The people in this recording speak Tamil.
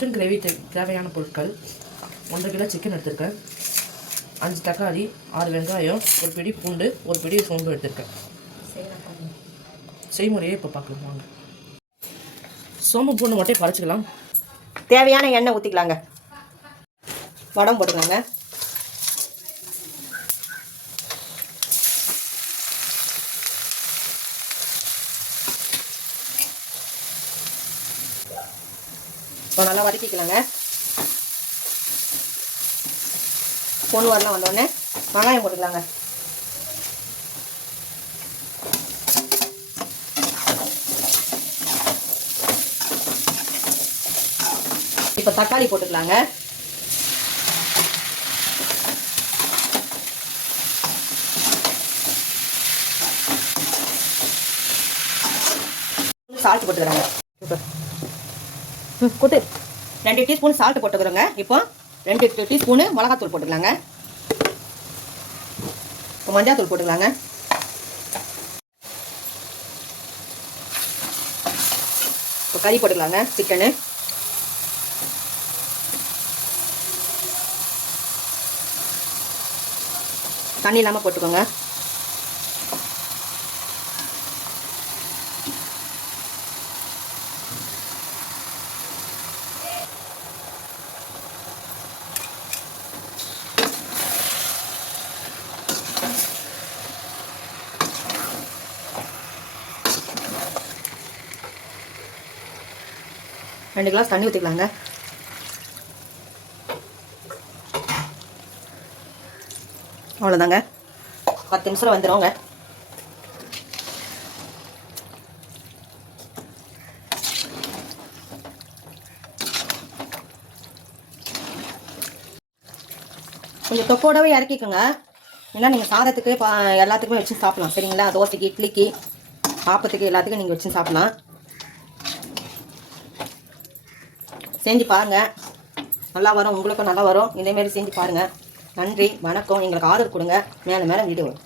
சிக்கன் கிரேவி தேவையான பொருட்கள் 1 கிலோ சிக்கன் எடுத்திருக்கேன், 5 தக்காளி, 6 வெங்காயம், ஒரு பிடி பூண்டு, ஒரு பிடி சோம்பு எடுத்திருக்கேன். செய்முறையே இப்போ பார்க்கலாம் வாங்க. சோம்பு பூண்டு மட்டும் பறிச்சுக்கலாம். தேவையான எண்ணெய் ஊற்றிக்கலாங்க. வடம் போட்டுக்கலாங்க. இப்போ நல்லா வதக்கிக்கலாங்க. பொண்ணு வரலாம் வந்தோடனே வெங்காயம் போட்டுக்கலாங்க. இப்போ தக்காளி போட்டுக்கலாங்க. சால்ட் போட்டுக்கிறோங்க. கூட்டு 2 டீஸ்பூன் சால்ட் போட்டுக்கிறோங்க. இப்போ 2 டீஸ்பூனு மிளகாத்தூள் போட்டுக்கலாங்க. இப்போ மஞ்சாத்தூள் போட்டுக்கலாங்க. இப்போ கறி போட்டுக்கலாங்க. சிக்கனு தண்ணி இல்லாமல் போட்டுக்கோங்க. ரெண்டு கிளாஸ் தண்ணி ஊற்றிக்கலாங்க. அவ்வளோதாங்க. 10 நிமிஷம் வந்துடுங்க. கொஞ்சம் தொக்கோடவே இறக்கிக்கோங்க. ஏன்னா நீங்கள் சாதத்துக்கு எல்லாத்துக்குமே வச்சு சாப்பிடலாம். சரிங்களா? தோசைக்கு, இட்லிக்கு, ஆப்பத்துக்கு எல்லாத்துக்கும் நீங்கள் வச்சு சாப்பிடலாம். செஞ்சு பாருங்கள், நல்லா வரும். உங்களுக்கும் நல்லா வரும். இதேமாரி செஞ்சு பாருங்கள். நன்றி, வணக்கம். எங்களுக்கு ஆதரவு கொடுங்க. மேலே வீடியோ வரும்.